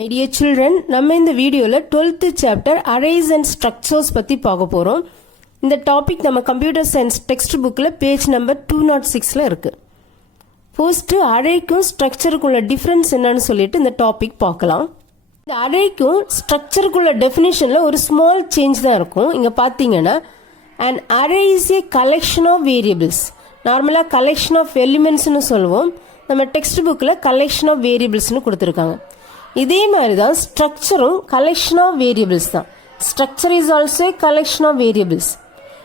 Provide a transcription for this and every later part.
My dear children, நம்ம இந்த வீடியோல 12th chapter arrays and structures பத்தி பார்க்க போறோம். இந்த டாபிக் நம்ம கம்ப்யூட்டர் சயின்ஸ் டெக்ஸ்ட் புக்ல பேஜ் நம்பர் 206ல இருக்கு. ஃபர்ஸ்ட் அரேக்கும் ஸ்ட்ரக்சருக்குள்ள டிஃபரன்ஸ் என்னன்னு சொல்லிட்டு இந்த டாபிக் பார்க்கலாம். இந்த அரேக்கும் ஸ்ட்ரக்சருக்குள்ள டெஃபினிஷன்ல ஒரு ஸ்மால் சேஞ்ச் தான் இருக்கும். இங்க பாத்தீங்கன்னா an array is a collection of variables. நார்மலா collection of elements னு சொல்லுவோம். நம்ம டெக்ஸ்ட் புக்ல collection of variables னு கொடுத்திருக்காங்க. இதே மாதிரி தான் ஸ்ட்ரக்சரும் கலெக்ஷன் ஆஃப் வேரியபிள்ஸ் தான். Structure is also collection of variables.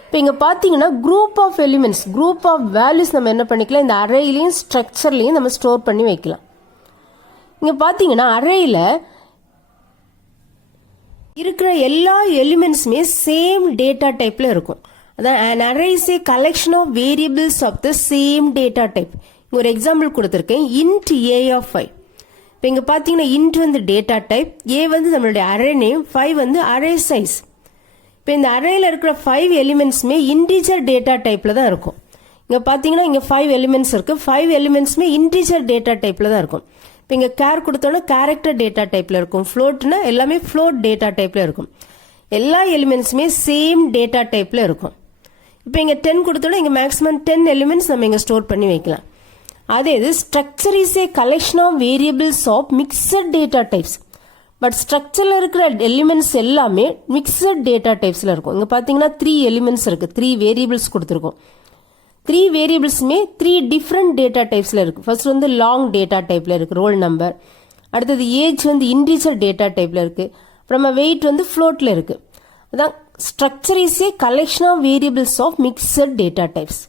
இப்போ இங்கே பார்த்தீங்கன்னா group of elements, group of values நம்ம என்ன பண்ணிக்கலாம், இந்த அரேலையும் ஸ்ட்ரக்சர்லையும் நம்ம ஸ்டோர் பண்ணி வைக்கலாம். இங்கே பார்த்தீங்கன்னா அரேயில் இருக்கிற எல்லா எலிமெண்ட்ஸுமே சேம் டேட்டா டைப்பில் இருக்கும். அதான் an array is a collection of variables of the same data type. ஒரு எக்ஸாம்பிள் கொடுத்துருக்கேன், int a of 5. இப்போ இங்கே பார்த்தீங்கன்னா இன்ட் வந்து டேட்டா டைப், ஏ வந்து நம்மளுடைய அரே நேம், 5 வந்து அரே சைஸ். இப்போ இந்த அரேயில் இருக்கிற 5 எலிமெண்ட்ஸுமே இன்டீஜர் டேட்டா டைப்பில் தான் இருக்கும். இங்கே பார்த்தீங்கன்னா இங்கே 5 எலிமெண்ட்ஸ் இருக்குது, 5 எலிமெண்ட்ஸுமே இன்டீஜர் டேட்டா டைப்பில் தான் இருக்கும். இப்போ இங்கே கேர் கொடுத்தோன்னா கேரக்டர் டேட்டா டைப்பில் இருக்கும், ஃப்ளோட்னா எல்லாமே ஃப்ளோட் டேட்டா டைப்பில் இருக்கும். எல்லா எலிமெண்ட்ஸுமே சேம் டேட்டா டைப்பில் இருக்கும். இப்போ இங்கே 10 கொடுத்தோன்னா இங்கே மேக்ஸிமம் 10 எலிமெண்ட்ஸ் நம்ம இங்கே ஸ்டோர் பண்ணி வைக்கலாம். அதே இது structure is a collection of variables of mixed data types. But ஸ்ட்ரக்சரில் இருக்கிற எலிமெண்ட்ஸ் எல்லாமே மிக்சட் டேட்டா டைப்ஸில் இருக்கும். இங்கே பார்த்தீங்கன்னா 3 எலிமெண்ட்ஸ் இருக்குது, 3 வேரியபிள்ஸ் கொடுத்துருக்கோம். 3 வேரியபிள்ஸுமே 3 டிஃப்ரெண்ட் டேட்டா டைப்ஸில் இருக்குது. ஃபர்ஸ்ட் வந்து லாங் டேட்டா டைப்பில் இருக்குது, ரோல் நம்பர். அடுத்தது ஏஜ் வந்து இன்டீஜர் டேட்டா டைப்பில் இருக்குது. அப்புறமா வெயிட் வந்து ஃப்ளோட்டில் இருக்குது. அதான் structure is a collection of variables of mixed data types.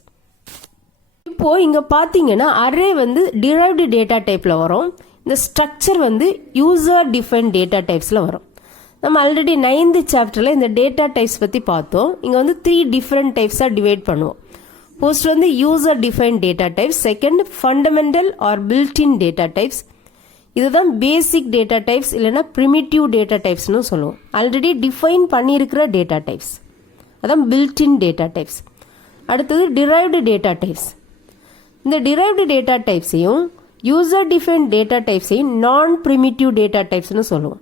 இப்போ இங்க பாத்தீங்கன்னா அரே வந்து டிரைவ்டு டேட்டா டைப்ல வரும், இந்த ஸ்ட்ரக்சர் வந்து யூசர் டிஃபைன் டேட்டா டைப்ஸ்ல வரும். நம்ம ஆல்ரெடி 9th சாப்டர்ல இந்த டேட்டா டைப்ஸ் பத்தி பார்த்தோம். இங்க வந்து 3 டிஃபரெண்ட் டைப்ஸா டிவைட் பண்ணுவோம். ஃபர்ஸ்ட் வந்து user define data types, second fundamental or built in data types, இதுதான் பேசிக் டேட்டா டைப்ஸ் இல்லைன்னா பிரிமிட்டிவ் டேட்டா டைப்ஸ்னு சொல்லுவோம். ஆல்ரெடி டிஃபைன் பண்ணியிருக்கிற டேட்டா டைப்ஸ் அதான் பில்ட் இன் டேட்டா டைப்ஸ். அடுத்தது டிரைவ்டு டேட்டா டைப்ஸ். இந்த டிரைவ்டு டேட்டா டைப்ஸையும் யூசர் டிஃபைன் டேட்டா டைப்ஸையும் நான் பிரிமிட்டிவ் டேட்டா டைப்ஸ்னு சொல்லுவோம்.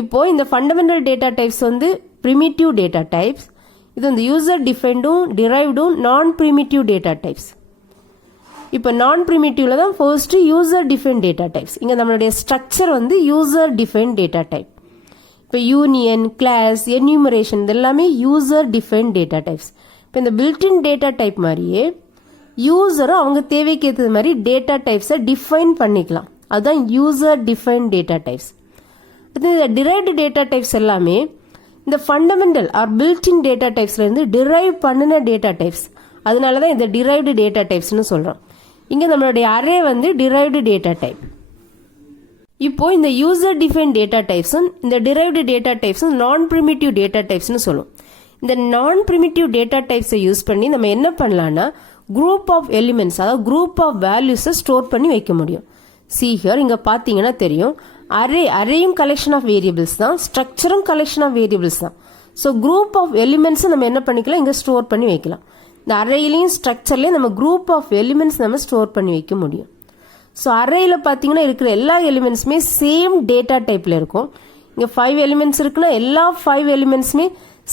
இப்போ இந்த ஃபண்டமெண்டல் டேட்டா டைப்ஸ் வந்து பிரிமிட்டிவ் டேட்டா டைப்ஸ், இது வந்து யூசர் டிஃபைன்டும் டிரைவ்டும் நான் பிரிமிட்டிவ் டேட்டா டைப்ஸ். இப்போ நான் பிரிமிட்டிவ்ல தான் first user define data types. இங்கே நம்மளுடைய ஸ்ட்ரக்சர் வந்து யூசர் டிஃபைன் டேட்டா டைப். இப்போ யூனியன், கிளாஸ், என்யூமரேஷன் இதெல்லாமே யூசர் டிஃபைன் டேட்டா டைப்ஸ். இப்போ இந்த பில்டின் டேட்டா டைப் மாதிரியே யூசரும் அவங்க தேவைக்கு ஏற்றது மாதிரி டேட்டா டைப்ஸை டிஃபைன் பண்ணிக்கலாம். அதுதான் யூசர் டிஃபைன் டேட்டா டைப்ஸ். இந்த டிரைவ்டு டேட்டா டைப்ஸ் எல்லாமே இந்த ஃபண்டமெண்டல் ஆர் பில்டின் டேட்டா டைப்ஸ்ல இருந்து டிரைவ் பண்ணின டேட்டா டைப்ஸ். அதனால தான் இந்த டிரைவ்டு டேட்டா டைப்ஸ்னு சொல்றோம். இங்க நம்மளுடைய அரே வந்து டிரைவ்டு டேட்டா டைப். இப்போ இந்த யூசர் டிஃபைன் டேட்டா டைப்ஸும் இந்த டிரைவ்டு டேட்டா டைப்ஸும் நான் பிரிமிட்டிவ் டேட்டா டைப்ஸ்னு சொல்லுவோம். இந்த நான் பிரிமிட்டிவ் டேட்டா டைப்ஸை யூஸ் பண்ணி நம்ம என்ன பண்ணலாம்னா குரூப் ஆஃப் எலிமெண்ட்ஸ், அதாவது குரூப் ஆஃப் வேல்யூஸை ஸ்டோர் பண்ணி வைக்க முடியும். See here, இங்க பாத்தீங்கன்னா தெரியும், அரேயும் கலெக்ஷன் ஆஃப் வேரியபிள்ஸ் தான், ஸ்ட்ரக்சரும் கலெக்ஷன் ஆஃப் வேரியபிள்ஸ் தான். ஸோ குரூப் ஆஃப் எலிமெண்ட்ஸ் நம்ம என்ன பண்ணிக்கலாம், இங்க ஸ்டோர் பண்ணி வைக்கலாம். இந்த அரேலையும் ஸ்ட்ரக்சர்லையும் நம்ம குரூப் ஆஃப் எலிமெண்ட்ஸ் நம்ம ஸ்டோர் பண்ணி வைக்க முடியும். ஸோ அரேல பாத்தீங்கன்னா இருக்கிற எல்லா எலிமெண்ட்ஸுமே சேம் டேட்டா டைப்ல இருக்கும். இங்க 5 எலிமெண்ட்ஸ் இருக்குன்னா எல்லா 5 எலிமெண்ட்ஸுமே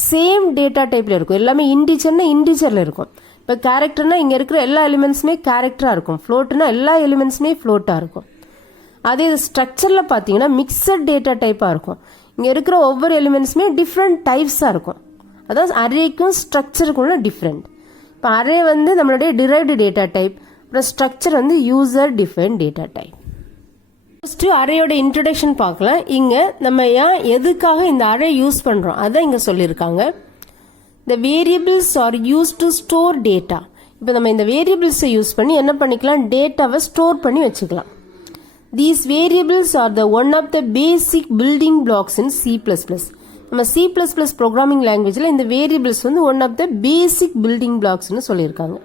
சேம் டேட்டா டைப்ல இருக்கும். எல்லாமே இன்டிஜர்னா இன்டிஜர்ல இருக்கும். இப்போ கேரக்டர்னா இங்கே இருக்கிற எல்லா எலிமெண்ட்ஸுமே கேரக்டராக இருக்கும், ஃப்ளோட்னா எல்லா எலிமெண்ட்ஸுமே ஃப்ளோட்டாக இருக்கும். அதே ஸ்ட்ரக்சரில் பார்த்தீங்கன்னா மிக்சட் டேட்டா டைப்பாக இருக்கும். இங்கே இருக்கிற ஒவ்வொரு எலிமெண்ட்ஸுமே டிஃப்ரெண்ட் டைப்ஸாக இருக்கும். அதான் அரேக்கும் ஸ்ட்ரக்சருக்குள்ள டிஃப்ரெண்ட். இப்போ அரே வந்து நம்மளுடைய டிரைவ்டு டேட்டா டைப், அப்புறம் ஸ்ட்ரக்சர் வந்து user define data type. First அரேயோட இன்ட்ரடக்ஷன் பார்க்கலாம். இங்கே நம்ம ஏன் எதுக்காக இந்த அரே யூஸ் பண்ணுறோம் அதான் இங்கே சொல்லியிருக்காங்க. The variables are used to store data. இப்போ நம்ம இந்த வேரியபிள்ஸை யூஸ் பண்ணி என்ன பண்ணிக்கலாம், டேட்டாவை ஸ்டோர் பண்ணி வச்சுக்கலாம். These variables are the one of the basic building blocks in C++. நம்ம C++ ப்ரோக்ராமிங் லாங்குவேஜில் இந்த வேரியபிள்ஸ் வந்து one of the basic building பிளாக்ஸ்னு சொல்லியிருக்காங்க.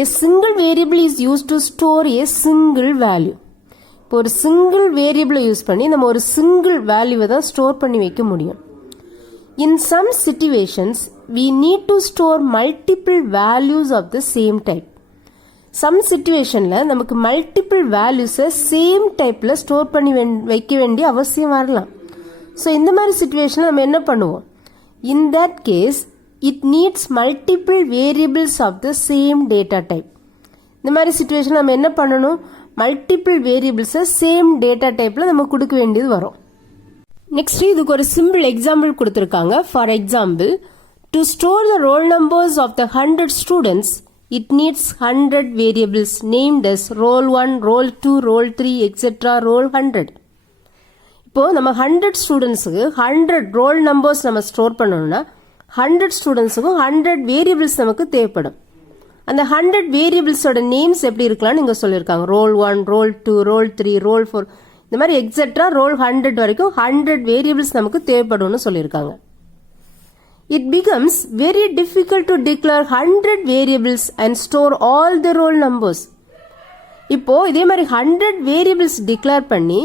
A single variable is used to store a single value. இப்போ ஒரு சிங்கிள் வேரியபிளை யூஸ் பண்ணி நம்ம ஒரு சிங்கிள் வேல்யூவை தான் ஸ்டோர் பண்ணி வைக்க முடியும். In some situations, we need to store multiple values of the same type. Some சிச்சுவேஷனில் நமக்கு மல்டிபிள் வேல்யூஸை சேம் டைப்பில் ஸ்டோர் பண்ணி வைக்க வேண்டிய அவசியம் வரலாம். ஸோ இந்த மாதிரி சிச்சுவேஷனில் நம்ம என்ன பண்ணுவோம்? In that case it needs multiple variables of the same data type. இந்த மாதிரி சிச்சுவேஷனில் நம்ம என்ன பண்ணணும்? மல்டிபிள் வேரியபிள்ஸை சேம் டேட்டா டைப்பில் நம்ம கொடுக்க வேண்டியது வரும். நெக்ஸ்ட் இதுக்கு ஒரு சிம்பிள் எக்ஸாம்பிள் கொடுத்துருக்காங்க. For example, to store the roll numbers of the 100 students it needs 100 variables named as roll 1, roll 2, roll 3, etc. roll 100. இப்போ நம்ம 100 ஸ்டூடெண்ட்ஸுக்கு 100 ரோல் நம்பர்ஸ் நம்ம ஸ்டோர் பண்ணணும்னா 100 ஸ்டூடெண்ட்ஸுக்கும் 100 வேரியபிள்ஸ் நமக்கு தேவைப்படும். அந்த 100 வேரியபிள்ஸோட நேம்ஸ் எப்படி இருக்கலாம்னு இங்கே சொல்லியிருக்காங்க. ரோல் 1, ரோல் 2, ரோல் 3, ரோல் 4 இந்த மாதிரி எக்ஸெட்ரா ரோல் 100 வரைக்கும் 100 வேரியபிள்ஸ் நமக்கு தேவைப்படும்னு சொல்லியிருக்காங்க. It becomes very difficult to declare 100 variables and store all the roll numbers. இப்போ இதே மாதிரி 100 வேரியபிள்ஸ் டிக்ளேர் பண்ணி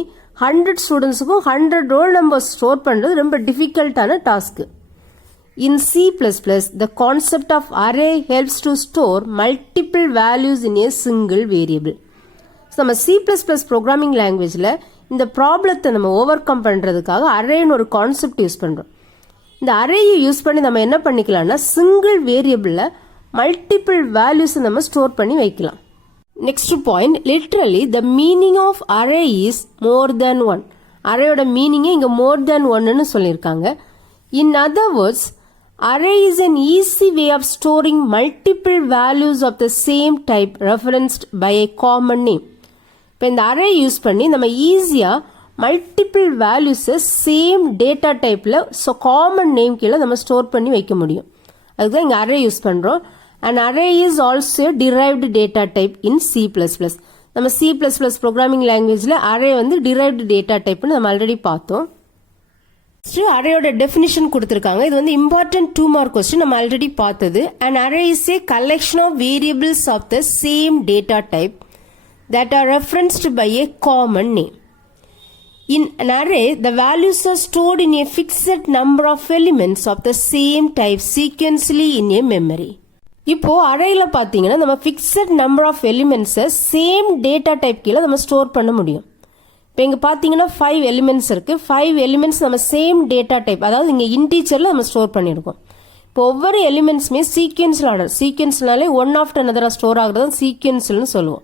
100 ஸ்டூடெண்ட்ஸுக்கும் 100 ரோல் நம்பர்ஸ் ஸ்டோர் பண்ணுறது ரொம்ப டிஃபிகல்ட்டான task. In C++, the concept of array helps to store multiple values in a single variable. நம்ம C++ programming லாங்குவேஜில் இந்த ப்ராப்ளத்தை நம்ம ஓவர் கம் பண்ணுறதுக்காக அரேன்னு ஒரு கான்செப்ட் யூஸ் பண்ணுறோம். இந்த அரேயை யூஸ் பண்ணி நம்ம என்ன பண்ணிக்கலாம்னா சிங்கிள் வேரியபிளில் மல்டிபிள் வேல்யூஸை நம்ம ஸ்டோர் பண்ணி வைக்கலாம். Next point, literally the meaning of array is more than one. அரேயோட மீனிங்கே இங்கே மோர் தேன் ஒன்னு சொல்லியிருக்காங்க. In other words, array is an easy way of storing multiple values of the same type referenced by a common name. இப்போ இந்த array use பண்ணி நம்ம ஈஸியாக மல்டிபிள் வேல்யூஸை சேம் டேட்டா டைப்பில் காமன் நேம் கீழே நம்ம ஸ்டோர் பண்ணி வைக்க முடியும். அதுதான் இங்கே அரே யூஸ் பண்ணுறோம். And array is also derived data type in C++. நம்ம C++ ப்ரோக்ராமிங் லாங்குவேஜில் அரே வந்து டிரைவ்டு டேட்டா டைப்னு நம்ம ஆல்ரெடி பார்த்தோம். அரேயோட டெஃபினிஷன் கொடுத்துருக்காங்க. இது வந்து இம்பார்ட்டன்ட் 2 மார்க் கொஸ்டின் நம்ம ஆல்ரெடி பார்த்தது. And array is a collection of variables of the same data type that are referenced by a common name. In an array, the values are stored in a fixed number of elements of the same type sequentially in a memory. இப்போ அரேல பாத்தீங்கன்னா நம்ம fixed number of எலிமெண்ட்ஸை same data type கீழே நம்ம store பண்ண முடியும். இப்போ இங்கே பார்த்தீங்கன்னா 5 எலிமெண்ட்ஸ் இருக்கு. 5 எலிமெண்ட்ஸ் நம்ம சேம் டேட்டா டைப், அதாவது இங்கே இன்டீஜரில் நம்ம ஸ்டோர் பண்ணியிருக்கோம். இப்போ ஒவ்வொரு எலிமெண்ட்ஸுமே சீக்வன்ஸில் ஆர்டர், சீக்வன்ஸ்னாலே ஒன் ஆஃப்டர் அனதராக ஸ்டோர் ஆகுறது சீக்வன்ஸ்னு சொல்லுவோம்.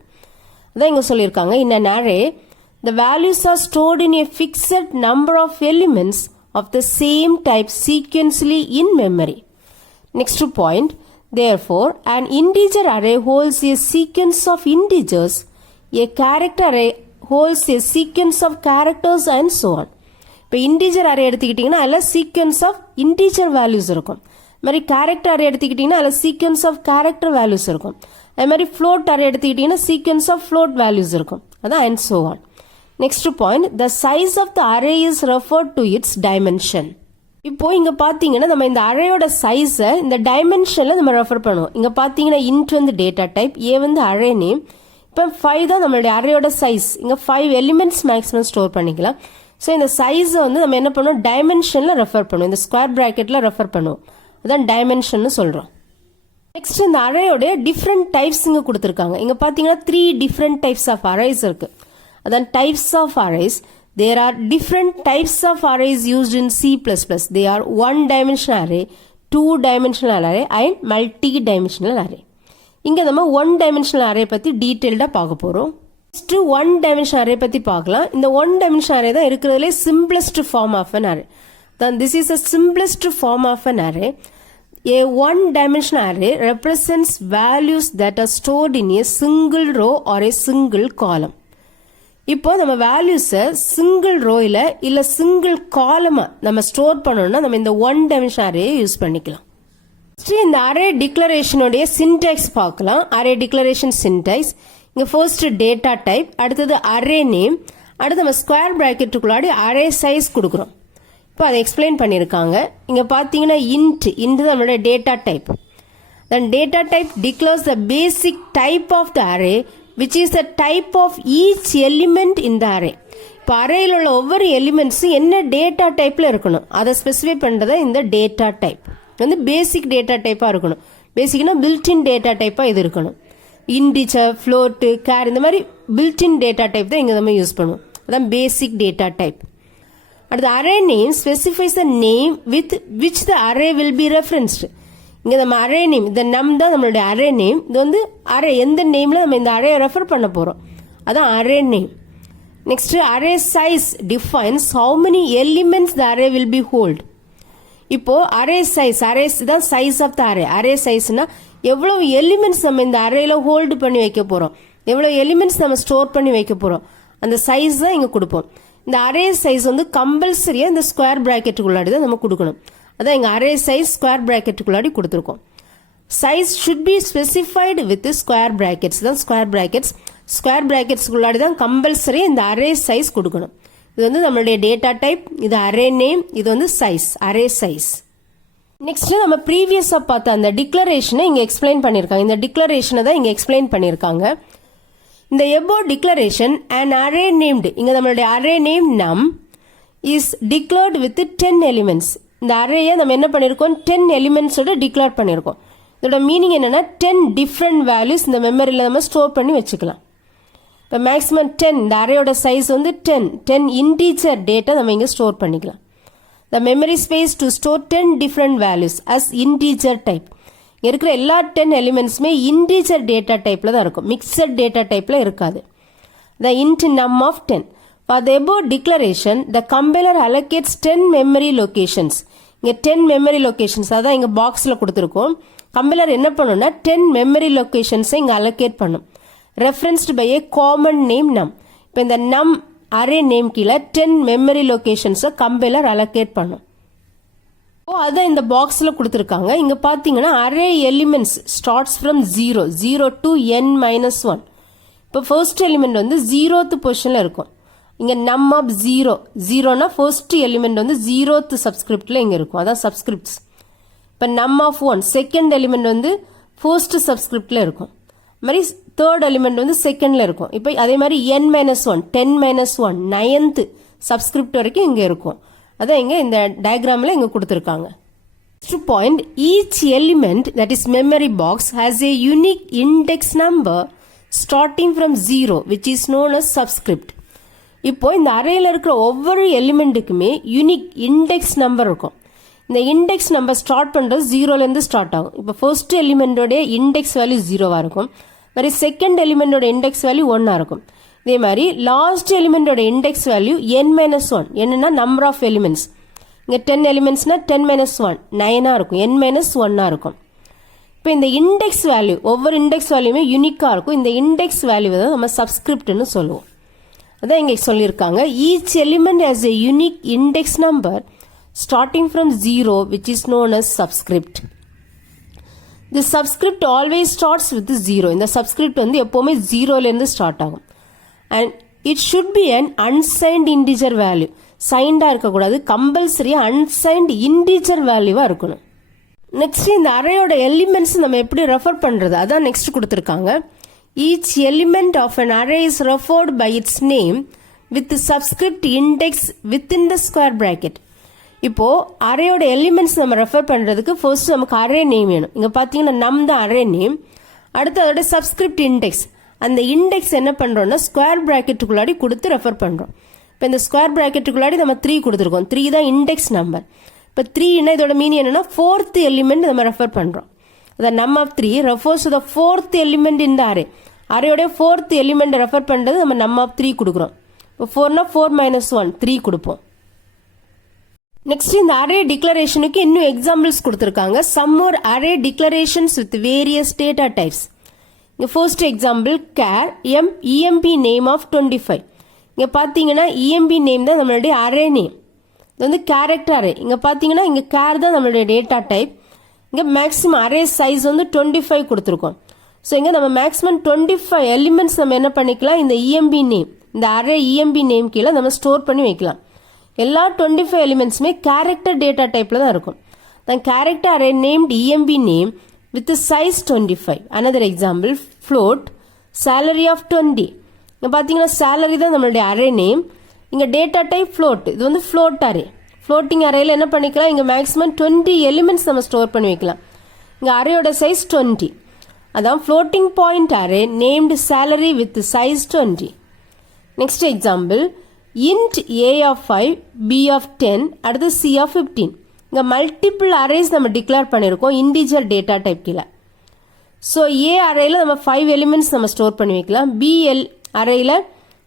அதான் இங்கே சொல்லியிருக்காங்க. In an array, the values are stored in a fixed number of elements of the same type sequentially in memory. Next point, therefore, an integer array holds a sequence of integers, a character array holds a sequence of characters and so on. இப்போ integer array எடுத்துக்கிட்டிங்கன்னா அதில் sequence of integer values இருக்கும். மாதிரி character array எடுத்துக்கிட்டிங்கன்னா அதில் sequence of character values இருக்கும். அது மாதிரி float array எடுத்துக்கிட்டிங்கன்னா sequence of float values இருக்கும். அதான் and so on. Next point, the size of the array is referred to its dimension. இப்போ இங்க பாத்தீங்கன்னா நம்ம இந்த அரேயோட சைஸை இந்த டைமென்ஷன்ல நம்ம ரெஃபர் பண்ணுவோம். இங்க பாத்தீங்கன்னா int வந்து டேட்டா டைப், a வந்து அரே நேம். இப்போ 5 தான் நம்மளுடைய அரேயோட சைஸ். இங்க 5 எலிமெண்ட்ஸ் மேக்ஸிமம் ஸ்டோர் பண்ணிக்கலாம். ஸோ இந்த சைஸை வந்து நம்ம என்ன பண்ணுவோம், டைமென்ஷன்ல ரெஃபர் பண்ணுவோம். இந்த ஸ்கொயர் பிராக்கெட்ல ரெஃபர் பண்ணுவோம். அதான் டைமென்ஷன் சொல்றோம். நெக்ஸ்ட் இந்த அரேயோட டிஃப்ரெண்ட் டைப்ஸ் இங்க கொடுத்துருக்காங்க. இங்க பாத்தீங்கன்னா 3 டிஃப்ரெண்ட் டைப்ஸ் ஆஃப் அரேஸ் இருக்கு. அதான் types of arrays. There are different types of arrays used in C++. They are one-dimensional array, two-dimensional array and multi-dimensional array. இங்க நம்ம one-dimensional array பத்தி டீடைல்டா பார்க்க போறோம். Next one-dimensional array பத்தி பார்க்கலாம். இந்த one-dimensional array தான் இருக்கிறதுலே simplest form of an array. Then this is the simplest form of an array. A one-dimensional array represents values that are stored in a single row or a single column. இப்போ நம்ம வேல்யூஸை single ரோயில் இல்லை single காலமாக நம்ம store பண்ணோம்னா நம்ம இந்த one dimension அரேயை use பண்ணிக்கலாம். இந்த அரே டிக்ளரேஷனுடைய சின்டாக்ஸ் பார்க்கலாம். அரே டிக்ளரேஷன் சின்டாக்ஸ் இங்கே ஃபர்ஸ்ட் டேட்டா டைப், அடுத்தது அரே நேம், அடுத்து நம்ம ஸ்கொயர் பிராக்கெட்டுக்குள்ளாடி அரே சைஸ் கொடுக்குறோம். இப்போ அதை எக்ஸ்பிளைன் பண்ணியிருக்காங்க. இங்கே பார்த்தீங்கன்னா இன்ட் தான் நம்மளுடைய data type. Then data type declares the basic type of the array which is the type of each element in the array. இப்போ அரேயில் உள்ள ஒவ்வொரு எலிமெண்ட்ஸும் என்ன டேட்டா டைப்பில் இருக்கணும் அதை ஸ்பெசிஃபை பண்ணுறதா இந்த டேட்டா டைப் வந்து பேசிக் டேட்டா டைப்பாக இருக்கணும். பேசிக்னா பில்டின் டேட்டா டைப்பாக இது இருக்கணும். இன்டிஜர், ஃப்ளோட்டு, கேர் இந்த மாதிரி பில்ட்-இன் டேட்டா டைப் தான் இங்கே நம்ம யூஸ் பண்ணுவோம். அதான் பேசிக் டேட்டா டைப். அடுத்து array name specifies the name with which the array will be referenced. இங்கே நம்ம அரே நேம், இந்த நம் தான் நம்மளுடைய அரே நேம். இது வந்து அரே எந்த நேமில் நம்ம இந்த அரேயை ரெஃபர் பண்ண போகிறோம், அதான் array name. Next array size defines how many elements the array will be hold. இப்போ அரே சைஸ், அரேஸ் தான் size of the array. Array சைஸ்னா எவ்வளவு எலிமெண்ட்ஸ் நம்ம இந்த அரேல ஹோல்டு பண்ணி வைக்க போறோம், எவ்வளவு எலிமெண்ட்ஸ் நம்ம ஸ்டோர் பண்ணி வைக்க போறோம், அந்த சைஸ் தான் இங்க கொடுப்போம். இந்த அரே சைஸ் வந்து கம்பல்சரியா இந்த ஸ்கொயர் பிராக்கெட்டுக்குள்ளாடி தான் நம்ம கொடுக்கணும். அதான் இங்க அரே சைஸ் ஸ்கொயர் பிராக்கெட்டுக்குள்ளாடி கொடுத்துருக்கோம். Size should be specified with square brackets தான் ஸ்கொயர் பிராக்கெட்ஸ். ஸ்கொயர் பிராக்கெட்ஸ்க்குள்ளாடி தான் கம்பல்சரி இந்த அரே சைஸ் கொடுக்கணும். இது வந்து நம்மளுடைய டேட்டா டைப், இது அரே நேம், இது வந்து சைஸ், அரே சைஸ். நெக்ஸ்ட் நம்ம ப்ரீவியஸா பார்த்த அந்த டிக்ளரேஷனை இங்க எக்ஸ்பிளைன் பண்ணிருக்காங்க. இந்த டிக்ளரேஷனை தான் இங்க எக்ஸ்பிளைன் பண்ணிருக்காங்க. இந்த எபோ டிக்ளரேஷன் அண்ட் அரே நேம்டு, இங்க நம்மளுடைய அரே நேம் நம் இஸ் டிக்ளேர்ட் வித் 10 எலிமெண்ட்ஸ். இந்த அரேயை நம்ம என்ன பண்ணிருக்கோம், 10 எலிமெண்ட்ஸோட டிக்ளேர் பண்ணிருக்கோம். இதோட மீனிங் என்னன்னா 10 டிஃப்ரெண்ட் வேல்யூஸ் இந்த மெமரியில நம்ம ஸ்டோர் பண்ணி வச்சுக்கலாம். இப்போ மேக்ஸிமம் 10, இந்த அரேயோட சைஸ் வந்து 10 இன்டீஜர் டேட்டா நம்ம இங்கே ஸ்டோர் பண்ணிக்கலாம். The memory space to store 10 different values as integer type. இருக்கிற எல்லா 10 எலிமெண்ட்ஸுமே இன்டீஜர் டேட்டா டைப்ல தான் இருக்கும், மிக்சட் டேட்டா டைப்ல இருக்காது. The int num of 10. For the above declaration, the compiler allocates 10 memory locations. இங்க 10 memory locations, அதான் இங்க பாக்ஸ்ல கொடுத்துருக்கோம். கம்பைலர் என்ன பண்ணும்னா 10 memory locations இங்க allocate பண்ணும். Referenced by a common name num. இப்போ இந்த num அரே நேம் கீழே 10 மெமரி லொகேஷன்ஸை கம்பைலர் அலோகேட் பண்ணும். அதான் இந்த பாக்ஸ்ல கொடுத்துருக்காங்க. இங்க பாத்தீங்கன்னா array elements starts from 0 to n-1. இப்போ ஃபர்ஸ்ட் எலிமெண்ட் வந்து 0th பொசிஷன்ல இருக்கும். இங்க நம் ஆஃப் 0னா ஃபர்ஸ்ட் எலிமெண்ட் வந்து 0th சப்ஸ்கிரிப்ட்ல இங்க இருக்கும், அதான் சப்ஸ்கிரிப்ட்ஸ். இப்போ நம் ஆஃப் 1 செகண்ட் எலிமெண்ட் வந்து ஃபர்ஸ்ட் சப்ஸ்கிரிப்ட்ல இருக்கும். மாதிரி தேர்ட் எலிமெண்ட் வந்து செகண்ட்ல இருக்கும். இப்போ அதே மாதிரி n-1 10-1 9th சப்ஸ்கிரிப்ட் வரைக்கும் இங்க இருக்கும். அதான் இங்க இந்த டயக்ராம்ல இங்க கொடுத்திருக்காங்க. Next point, each element that is memory box has a unique index number starting from 0 which is known as subscript. இப்போ இந்த அரேல இருக்கிற ஒவ்வொரு எலிமெண்ட்டுக்குமே யூனிக் இண்டெக்ஸ் நம்பர் இருக்கும். இந்த இண்டெக்ஸ் நம்பர் ஸ்டார்ட் பண்றது 0ல இருந்து ஸ்டார்ட் ஆகும். இப்போ ஃபர்ஸ்ட் எலிமெண்டோட இண்டெக்ஸ் வேல்யூ 0வா இருக்கும், மாதிரி செகண்ட் எலிமெண்டோட இண்டெக்ஸ் வேல்யூ 1 இருக்கும். இதே மாதிரி லாஸ்ட் எலிமெண்டோட இண்டெக்ஸ் வேல்யூ n-1. என்னன்னா நம்பர் ஆஃப் எலிமெண்ட்ஸ். இங்க 10 எலிமெண்ட்ஸ்னா 10-1 9 இருக்கும், n-1 இருக்கும். இப்போ இந்த இண்டெக்ஸ் வேல்யூ ஒவ்வொரு இண்டெக்ஸ் வேல்யூமே யூனிக்கா இருக்கும். இந்த இண்டெக்ஸ் வேல்யூ தான் நம்ம சப்ஸ்கிரிப்ட்னு சொல்லுவோம். அதான் இங்க சொல்லியிருக்காங்க, each element has a unique index number starting from 0 which is known as subscript. The subscript always starts with 0. இந்த subscript வந்து எப்பவுமே 0ல இருந்து ஸ்டார்ட் ஆகும். And it should be an unsigned integer value. சைன்டா இருக்கக்கூடாது, கம்பல்சரியா அன்சைன்ட் இன்டீஜர் வேல்யூவா இருக்கணும். Next இந்த அரேயோட elements நம்ம எப்படி ரெஃபர் பண்றது, அதான் நெக்ஸ்ட் கொடுத்திருக்காங்க. Each element of an array is referred by its name with the subscript index within the square bracket. இப்போ அரேயோட எலிமெண்ட்ஸ் நம்ம ரெஃபர் பண்றதுக்கு ஃபர்ஸ்ட் நமக்கு அரே நேம் வேணும். இங்க பாத்தீங்கன்னா நம் தான் அரே நேம், அடுத்து அதோட சப்ஸ்கிரிப்ட் இண்டெக்ஸ். அந்த இண்டெக்ஸ் என்ன பண்றோம்னா ஸ்கொயர் பிராக்கெட்டுக்குள்ளாடி கொடுத்து ரெஃபர் பண்றோம். இப்போ இந்த ஸ்கொயர் பிராக்கெட்டுக்குள்ளாடி நம்ம 3 கொடுத்துருக்கோம், 3 தான் இண்டெக்ஸ் நம்பர். இப்போ 3னா இதோட மீனிங் என்னன்னா 4th எலிமெண்ட் நம்ம ரெஃபர் பண்றோம். The num of 3 refers to the 4th element in the array. அரேயோட 4th element refer பண்றது நம்ம num of 3 கொடுக்குறோம். இப்போ 4னா 4-1 3 கொடுப்போம். நெக்ஸ்ட் இந்த அரே டிக்ளரேஷனுக்கு இன்னும் எக்ஸாம்பிள்ஸ் கொடுத்திருக்காங்க. Some more array declarations with various data types. இங்க first example char emp name of 25. இங்க பாத்தீங்கன்னா emp நேம் தான் நம்மளுடைய அரே நேம். இது வந்து கேரக்டர் அரே. இங்க பாத்தீங்கன்னா இங்க கேர் தான் நம்மளுடைய டேட்டா டைப். இங்க மேக்ஸிமம் அரே சைஸ் வந்து 25 கொடுத்துருக்கோம். ஸோ இங்க நம்ம மேக்ஸிமம் 25 எலிமெண்ட்ஸ் நம்ம என்ன பண்ணிக்கலாம், இந்த emp நேம், இந்த அரே emp நேம் கீழே நம்ம ஸ்டோர் பண்ணி வைக்கலாம். எல்லா 25 எலிமெண்ட்ஸுமே கேரக்டர் டேட்டா டைப்ல தான் இருக்கும். then character array named emp name with the size 25. another example float salary of 20. இங்க பாத்தீங்கன்னா salary தான் நம்மளுடைய அரே நேம். இங்க டேட்டா டைப் float. இது வந்து float array. floating arrayல என்ன பண்ணிக்கலாம், இங்க மேக்ஸிமம் 20 எலிமெண்ட்ஸ் நம்ம ஸ்டோர் பண்ணி வைக்கலாம். இங்க அரேயோட சைஸ் 20. அதான் floating point array named salary with size 20. Next example, int a of 5, b of 10, அடுத்து c of 15. இங்க multiple arrays நம்ம declare பண்ணிருக்கோம் integer data type கீழ. So a arrayல நம்ம 5 elements நம்ம store பண்ணி வைக்கலாம். b arrayல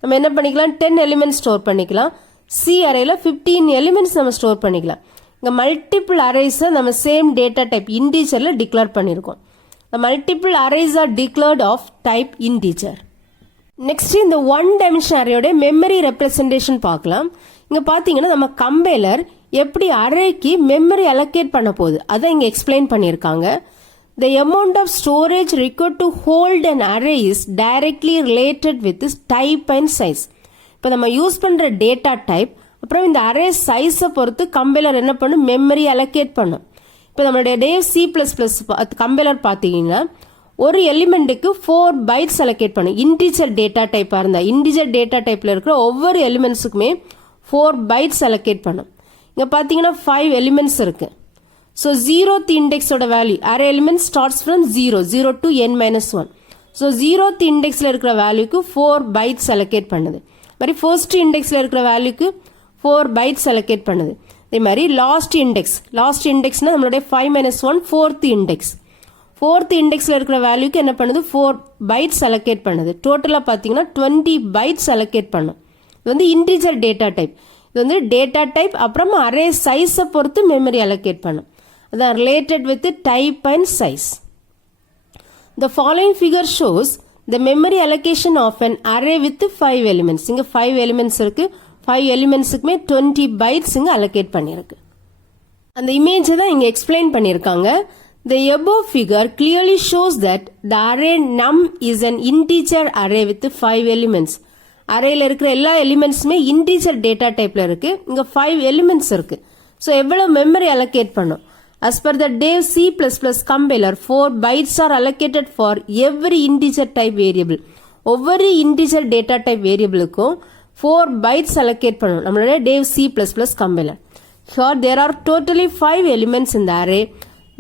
நம்ம என்ன பண்ணிக்கலாம் 10 elements store பண்ணிக்கலாம். c arrayல 15 elements நம்ம store பண்ணிக்கலாம். இங்க multiple arrays நம்ம same data type integerல declare பண்ணிருக்கோம். The multiple arrays are declared of type integer. Next இந்த one dimension arrayயோட memory representation பார்க்கலாம். இங்க பாத்தீங்கன்னா நம்ம கம்பைலர் எப்படி அரேக்கு memory allocate பண்ண போகுது அதை இங்க explain பண்ணிருக்காங்க. The amount of storage required to hold an array is directly related with its type and size. இப்போ நம்ம யூஸ் பண்ற data type அப்புறம் இந்த array size பொறுத்து கம்பைலர் என்ன பண்ணும் memory allocate பண்ணும். இப்போ நம்மளுடைய டேவ் C++ கம்பைலர் பார்த்தீங்கன்னா ஒரு எலிமெண்ட்டுக்கு 4 பைட்ஸ் அலோகேட் பண்ணும். இன்டிஜர் டேட்டா டைப்பாக இருந்தால் இன்டிஜர் டேட்டா டைப்பில் இருக்கிற ஒவ்வொரு எலிமெண்ட்ஸுக்குமே 4 பைட்ஸ் அலோகேட் பண்ணும். இங்கே பார்த்தீங்கன்னா 5 எலிமெண்ட்ஸ் இருக்கு. ஸோ 0th இண்டெக்ஸோட value array element starts from 0 to n-1. So 0th இண்டெக்ஸில் இருக்கிற வேல்யூக்கு 4 பைட்ஸ் அலோகேட் பண்ணுது. மாதிரி ஃபர்ஸ்ட் இண்டெக்ஸில் இருக்கிற வேல்யூக்கு 4 பைட்ஸ் அலோகேட் பண்ணுது. அதே மாதிரி லாஸ்ட் இண்டெக்ஸ்னா நம்மளுடைய 5-1 4th இண்டெக்ஸ். 4th இண்டெக்ஸ்ல இருக்கிற வேல்யூக்கு என்ன பண்ணுது 4 பைட்ஸ் அலோகேட் பண்ணுது. டோட்டலா பாத்தீங்கன்னா 20 பைட்ஸ் அலோகேட் பண்ணும். இது வந்து இன்டிஜர் டேட்டா டைப். இது வந்து டேட்டா டைப் அப்புறமா அரே சைஸை பொறுத்து மெமரி அலோகேட் பண்ணும். அதான் related with type and size. The following figure shows the memory allocation of an array with 5 elements. இங்க 5 elements இருக்கு. 5 எலிமெண்ட்ஸுக்குமே 20 பைட்ஸ் இங்க அலோகேட் பண்ணிருக்கு. அந்த இமேஜை தான் இங்க எக்ஸ்பிளைன் பண்ணிருக்காங்க. The above figure clearly shows that the array num is an integer array with 5 elements. அரேல இருக்கிற எல்லா எலிமெண்ட்ஸுமே இன்டிஜர் டேட்டா டைப்ல இருக்கு. இங்க 5 எலிமெண்ட்ஸ் இருக்கு. ஸோ எவ்வளவு மெமரி அலோகேட் பண்ணும்? As per the Dev C++ compiler, 4 bytes are allocated for every integer type variable. ஒவ்வொரு integer data type வேரியபிளுக்கும் 4 bytes allocate பண்ணணும் நம்மளுடைய Dev C++ compiler. Here there are totally 5 elements in the array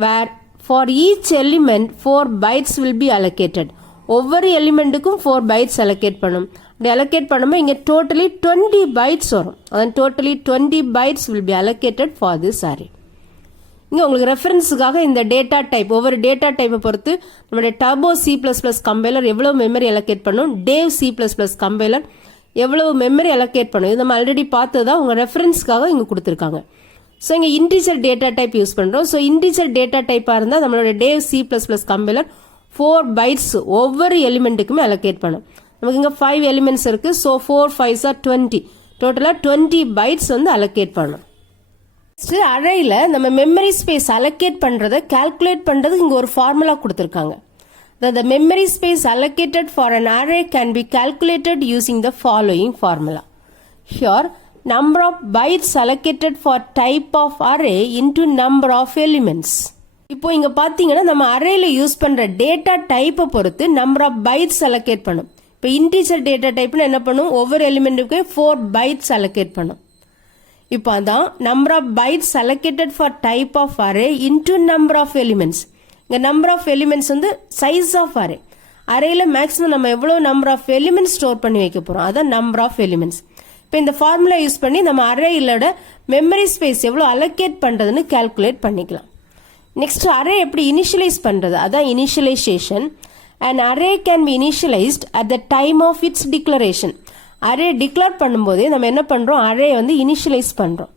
where for each element 4 bytes will be allocated. ஒவ்வொரு எலிமெண்ட்டுக்கும் 4 bytes allocate பண்ணும். அப்படி allocate பண்ணும்போது இங்க totally 20 bytes வரும். அதான் totally 20 bytes will be allocated for this array. இங்க உங்களுக்கு ரெஃபரன்ஸுக்காக இந்த டேட்டா டைப் ஒவ்வொரு டேட்டா டைப்பை பொறுத்து நம்மளுடைய டர்போ C++ கம்பைலர் எவ்வளவு மெமரி allocate பண்ணும், Dev C++ கம்பைலர் எவ்வளவு மெமரி அலோகேட் பண்ணும் இது நம்ம ஆல்ரெடி பார்த்ததான் உங்க ரெஃபரன்ஸ்க்காக இங்க கொடுத்துருக்காங்க. ஸோ இங்க இன்டிஜர் டேட்டா டைப் யூஸ் பண்றோம். ஸோ இன்டிஜர் டேட்டா டைப்பா இருந்தா நம்மளோட Dev C++ கம்பைலர் 4 பைட்ஸ் ஒவ்வொரு எலிமெண்ட்டுக்குமே அலோகேட் பண்ணும். நமக்கு இங்க 5 எலிமெண்ட்ஸ் இருக்கு. So 4 5s are 20. டோட்டலா 20 பைட்ஸ் வந்து அலோகேட் பண்ணும். அரேல நம்ம மெமரி ஸ்பேஸ் அலோகேட் பண்றதை கால்குலேட் பண்றதுக்கு இங்க ஒரு ஃபார்முலா கொடுத்துருக்காங்க. The memory space allocated for an array can be calculated using the following formula. Here, number of bytes allocated for type of array into number of elements. இப்போ இங்க பாத்தீங்கன்னா நம்ம அரேல use பண்ற டேட்டா டைப்பை பொறுத்து நம்பர் ஆஃப் பைட்ஸ் அலோகேட் பண்ணும். இப்போ integer data டைப்னு என்ன பண்ணும் ஒவ்வொரு எலிமெண்ட்டுக்கு 4 பைட்ஸ் அலோகேட் பண்ணும். இப்போ அதான் number of bytes allocated for type of array into number of elements. இங்க நம்பர் ஆஃப் எலிமெண்ட்ஸ் வந்து சைஸ் ஆஃப் அரே. அரேல மேக்ஸிமம் நம்ம எவ்வளவு நம்பர் ஆஃப் எலிமெண்ட்ஸ் ஸ்டோர் பண்ணி வைக்க போறோம் அதான் நம்பர் ஆஃப் எலிமெண்ட்ஸ். இப்போ இந்த ஃபார்முலா யூஸ் பண்ணி நம்ம அரேயோட மெமரி ஸ்பேஸ் எவ்வளவு அலோகேட் பண்றதுன்னு கால்குலேட் பண்ணிக்கலாம். நெக்ஸ்ட் அரே எப்படி இனிஷியலைஸ் பண்றது அதான் initialization. An array can be initialized at the time of its declaration. Array declare பண்ணும்போது நம்ம என்ன பண்றோம் அரே வந்து இனிஷியலைஸ் பண்றோம்.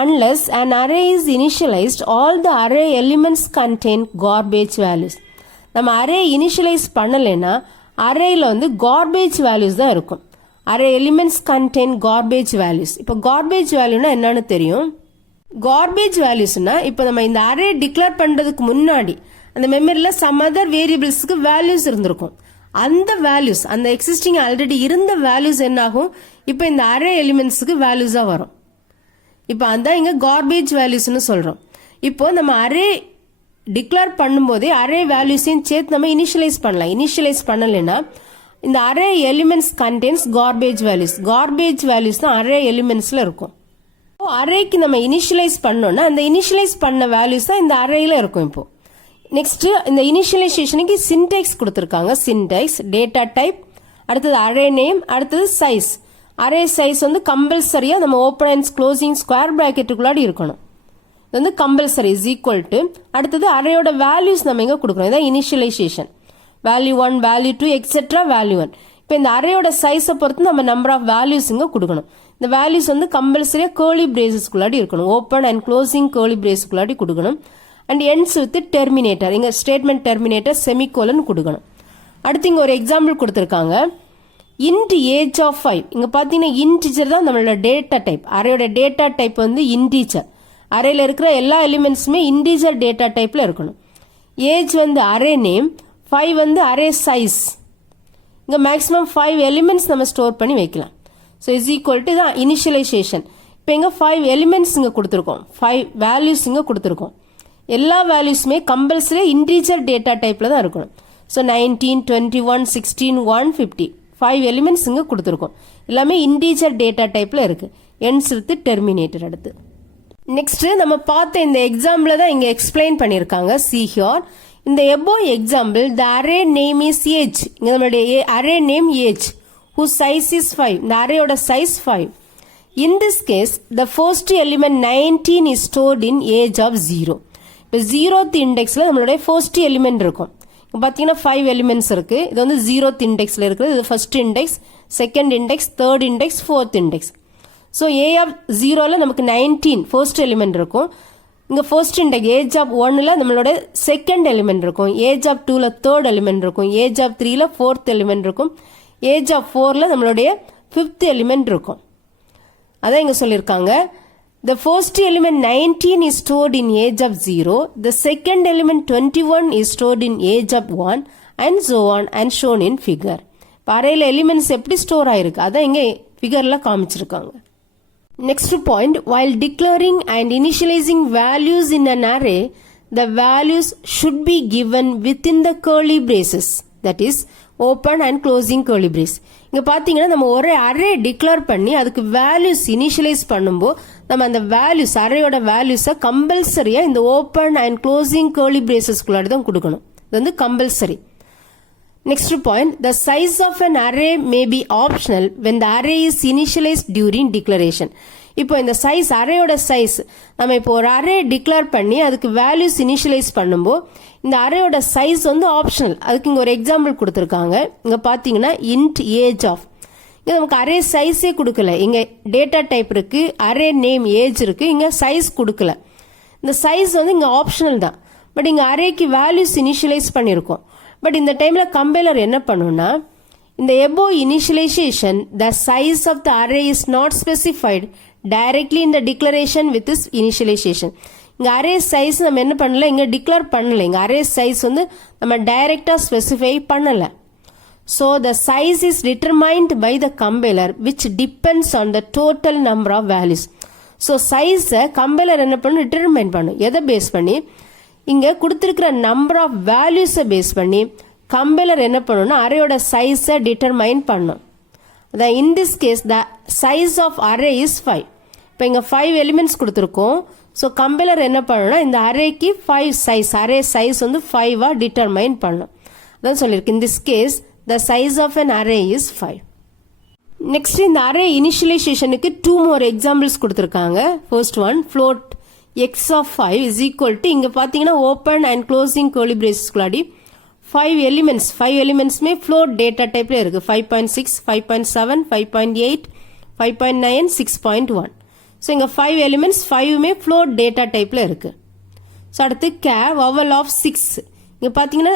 Unless an array is initialized, all the array elements contain garbage values. நம்ம அரே இனிஷியலைஸ் பண்ணலைன்னா அரேல வந்து garbage values தான் இருக்கும். array elements contain garbage values. இப்போ garbage valueனா என்னன்னு தெரியும்? garbage valuesனா இப்போ நம்ம இந்த அரே டிக்ளேர் பண்றதுக்கு முன்னாடி அந்த மெமரியில some other variablesக்கு values இருந்திருக்கும். அந்த வேல்யூஸ் அந்த எக்ஸிஸ்டிங் ஆல்ரெடி இருந்த வேல்யூஸ் என்ன ஆகும் இப்போ இந்த அரே எலிமெண்ட்ஸ்க்கு வேல்யூஸா வரும். இப்போ அதான் இங்க கார்பேஜ் வேல்யூஸ்னு சொல்றோம். இப்போ நம்ம அரே டிக்ளேர் பண்ணும்போதே அரே வேல்யூஸையும் சேர்த்து நம்ம இனிஷியலைஸ் பண்ணலாம். இனிஷியலைஸ் பண்ணலைன்னா இந்த array elements contains garbage values. Garbage values தான் அரே எலிமெண்ட்ஸ்ல இருக்கும். அரேக்கு நம்ம இனிஷியலைஸ் பண்ணோம்னா அந்த இனிஷியலைஸ் பண்ண வேல்யூஸ் தான் இந்த அரேல இருக்கும். இப்போ நெக்ஸ்ட் இந்த இனிஷியலைசேஷனுக்கு சின்டெக்ஸ் கொடுத்துருக்காங்க. சின்டெக்ஸ், டேட்டா டைப், அடுத்தது அரே நேம், அடுத்தது சைஸ். அரே சைஸ் வந்து கம்பல்சரியா நம்ம ஓப்பன் அண்ட் க்ளோசிங் ஸ்கொயர் பிராக்கெட்டுக்குள்ளாடி இருக்கணும். இது வந்து கம்பல்சரி இஸ் ஈக்குவல் டு, அடுத்தது அரேயோட வேல்யூஸ் நம்ம இங்க கொடுக்கணும். இதான் initialization. Value 1, value 2 etcetera value 1. இப்போ இந்த அரேயோட சைஸை பொறுத்து நம்ம நம்பர் ஆஃப் வேல்யூஸ் இங்க கொடுக்கணும். இந்த வேல்யூஸ் வந்து கம்பல்சரியா கேர்லி பிரேசஸ்க்குள்ளாடி இருக்கணும். ஓப்பன் அண்ட் க்ளோசிங் கேர்லி பிரேஸ்க்குள்ளாடி கொடுக்கணும். அண்ட் எண்ட்ஸ் வித் டெர்மினேட்டர், இங்க ஸ்டேட்மெண்ட் டெர்மினேட்டர் செமிகோலன் கொடுக்கணும். அடுத்து இங்க ஒரு எக்ஸாம்பிள் கொடுத்துருக்காங்க. Int age of 5. இங்க பாத்தீங்கன்னா இன்டிஜர் தான் நம்மளோட டேட்டா டைப். அரேயோட டேட்டா டைப் வந்து இன்டிஜர். அரேல இருக்கிற எல்லா எலிமெண்ட்ஸுமே இன்டிஜர் டேட்டா டைப்ல இருக்கணும். ஏஜ் வந்து அரே நேம், 5 வந்து அரே சைஸ். இங்க மேக்ஸிமம் 5 எலிமெண்ட்ஸ் நம்ம ஸ்டோர் பண்ணி வைக்கலாம். ஸோ இஸ் ஈக்குவல் டு தான் இனிஷியலைசேஷன். இப்போ இங்க 5 எலிமெண்ட்ஸ் இங்க கொடுத்துருக்கோம், 5 வேல்யூஸ் இங்க கொடுத்துருக்கோம். எல்லா வேல்யூஸுமே கம்பல்சரி இன்டிஜர் டேட்டா டைப்ல தான் இருக்கணும். ஸோ 19, 21, 16, 150 5 எலிமெண்ட்ஸ் இங்க கொடுத்துருக்கோம். எல்லாமே இன்டிஜர் டேட்டா டைப்ல இருக்கு. Ends with terminator. அடுத்து நெக்ஸ்ட் நம்ம பார்த்த இந்த எக்ஸாம்பிள் தான் இங்க எக்ஸ்பிளைன் பண்ணிருக்காங்க. see here in the above example the array name is age. இங்க நம்மளுடைய array name age whose size is 5. இந்த அரேயோட size 5. in this case the first element 19 is stored in age of 0. இப்போ 0th இண்டெக்ஸ்ல நம்மளுடைய first element இருக்கும். பாத்தீங்கன்னா 5 elements இருக்கு. இது வந்து 0th இண்டெக்ஸ்ல இருக்குது. இது first index, second index, third index, fourth index. So A of 0ல நமக்கு 19 ஃபர்ஸ்ட் எலிமெண்ட் இருக்கும். இங்க ஃபர்ஸ்ட் இண்டெக்ஸ் ஏஜ் ஆஃப் 1ல நம்மளோட செகண்ட் எலிமெண்ட் இருக்கும். ஏஜ் ஆஃப் 2ல தேர்ட் எலிமெண்ட் இருக்கும். ஏஜ் ஆஃப் 3ல ஃபோர்த் எலிமெண்ட் இருக்கும். ஏஜ் ஆஃப் 4ல நம்மளுடைய ஃபிஃப்த் எலிமெண்ட் இருக்கும். அதான் இங்க சொல்லியிருக்காங்க. The first element 19 is stored in age of 0. The second element 21 is stored in age of 1 and so on and shown in figure. அரேல elements எப்படி ஸ்டோர் ஆயிருக்கு அதான் இங்க ஃபிகர்ல காமிச்சிருக்காங்க. Next point, while declaring and initializing values in an array, the values should be given within the curly braces. That is, open and closing curly brace. இங்க பாத்தீங்கன்னா நம்ம ஒரு அரே டிக்ளேர் பண்ணி அதுக்கு வேல்யூஸ் இனிஷியலைஸ் பண்ணும்போது நம்ம அந்த வேல்யூஸ் அரேயோட வேல்யூஸை கம்பல்சரியா இந்த ஓப்பன் அண்ட் க்ளோசிங் கேர்லி பிரேசஸ்க்குள்ளாடி தான் கொடுக்கணும். இது வந்து compulsory. Next point, the size of an array may be optional when the array is initialized during declaration. இப்போ இந்த சைஸ் அரேயோட சைஸ் நம்ம இப்போ ஒரு அரே டிக்ளேர் பண்ணி அதுக்கு வேல்யூஸ் இனிஷியலைஸ் பண்ணும்போது இந்த அரேயோட சைஸ் வந்து ஆப்ஷனல். அதுக்கு இங்க ஒரு எக்ஸாம்பிள் கொடுத்துருக்காங்க. இங்க பாத்தீங்கன்னா இன்ட் ஏஜ் ஆஃப், இங்க நமக்கு அரே சைஸே கொடுக்கல. இங்க டேட்டா டைப் இருக்கு, அரே நேம் ஏஜ் இருக்கு, இங்க சைஸ் கொடுக்கல. இந்த சைஸ் வந்து இங்க ஆப்ஷனல் தான். பட் இங்க அரேக்கு வேல்யூஸ் இனிஷியலைஸ் பண்ணிருக்கோம். பட் இந்த டைம்ல கம்பைலர் என்ன பண்ணும்னா, இந்த above initialization the size of the array is not specified directly in the declaration with this initialization. இங்க அரே சைஸ் நம்ம என்ன பண்ணல, இங்க டிக்ளேர் பண்ணல. இங்க அரே சைஸ் வந்து நம்ம டைரக்டா ஸ்பெசிஃபை பண்ணல. So the size is determined by the compiler which depends on the total number of values. So size compiler என்ன பண்ணும், டிட்டர்மைன் பண்ணும். எதை பேஸ் பண்ணி, இங்க கொடுத்திருக்கிற நம்பர் ஆஃப் வேல்யூஸ பேஸ் பண்ணி கம்பைலர் என்ன பண்ணும்னா அரேயோட சைஸை டிட்டர்மைன் பண்ணும். அதான் in this case the size of array is 5. இப்போ இங்க 5 எலிமெண்ட்ஸ் கொடுத்திருக்கோம். ஸோ கம்பைலர் என்ன பண்ணணும்னா இந்த அரேக்கு 5 சைஸ், அரே சைஸ் வந்து 5ஆ டிட்டர்மைன் பண்ணும். அதான் சொல்லியிருக்கு. in this case the size of an array is 5. Next இந்த அரே இனிஷியலைசேஷனுக்கு 2 more examples கொடுத்திருக்காங்க. First one, float x of 5 is equal to, இங்க பாத்தீங்கன்னா ஓப்பன் அண்ட் க்ளோசிங் கர்லி பிரேசஸ்க்குள்ளாடி 5 எலிமெண்ட்ஸ், 5 எலிமெண்ட்ஸ்மே float டேட்டா டைப்ல இருக்கு. 5.6, 5.7, 5.8, 5.9, 6.1. ஸோ இங்க 5 எலிமெண்ட்ஸ் 5மே float டேட்டா டைப்ல இருக்கு. ஸோ அடுத்து vowel of 6, இங்க பாத்தீங்கன்னா